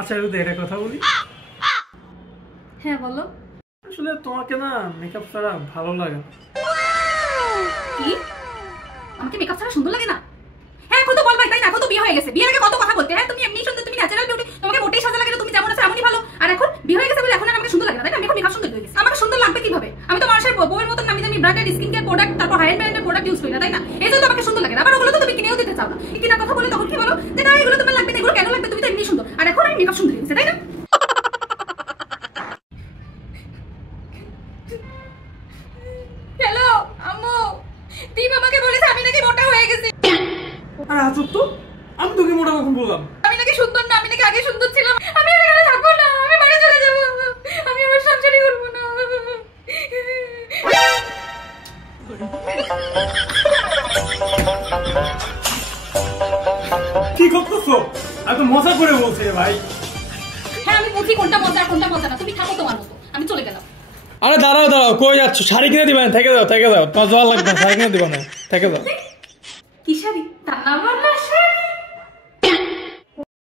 আচ্ছা যদি একটা কথা বলি। হ্যাঁ বলো। আসলে তোমাকে না মেকআপ ছাড়া ভালো লাগে না। কি? আমাকে মেকআপ ছাড়া সুন্দর লাগে না? হ্যাঁ এখন তো বলবাই, তাই না? এখন তো বিয়ে হয়ে গেছে, বিয়ের আগে কত কথা বলতে। হ্যাঁ তুমি এমনি সুন্দর, তুমি ন্যাচারাল বিউটি, তোমাকে মোটেই সাজা লাগে না, তুমি যেমন আছো এমনই ভালো। আর এখন বিয়ে হয়ে গেছে বলে এখন আর আমাকে সুন্দর লাগে না, তাই না? আমি এখন মেকআপ সুন্দর হয়ে গেছে, আমাকে সুন্দর লাগবে কিভাবে? আমি তো মানুষের বউয়ের মতন নামি দামি ব্র্যান্ডেড স্কিন কেয়ার প্রোডাক্ট, তারপর high end branded product use করি না, তাই না? এই জন্য আমাকে সুন্দর লাগে না। আবার ওগুলো তো তুমি কিনেও দিতে চাও না। কিনার কথা বলে তখন কি বলো যে না এগুলো তোমার লাগবে না, এগুলো কেন লাগবে, তুমি তো এমনি সুন্দর। আর এখন আমি মেকআপ সুন্দর হয়ে গেছে, তাই না? হ্যালো আম্মু, দীপ আমাকে বলেছে আমি নাকি মোটা হয়ে গেছি। আরে আজব তো, আমি তোকে মোটা কখন বললাম? আমি নাকি সুন্দর না, আমি নাকি আগে সুন্দর ছিলাম। আমি আর এখানে থাকবো না, আমি বাড়ি চলে যাব, আমি আমার সংসারই করবো না। কি করতেছো? আমি তো মজা করে বলছি রে ভাই। হ্যাঁ আমি বুঝি কোনটা মজা আর কোনটা মজা না, তুমি থাকো তোমার মতো, আমি চলে গেলাম। আরে দাঁড়াও দাঁড়াও, কই যাচ্ছ? শাড়ি কিনে দিবা না? থেকে যাও থেকে যাও, তোমার জল লাগবে না, শাড়ি কিনে দিবা না, থেকে যাও। কি শাড়ি? তা না বললে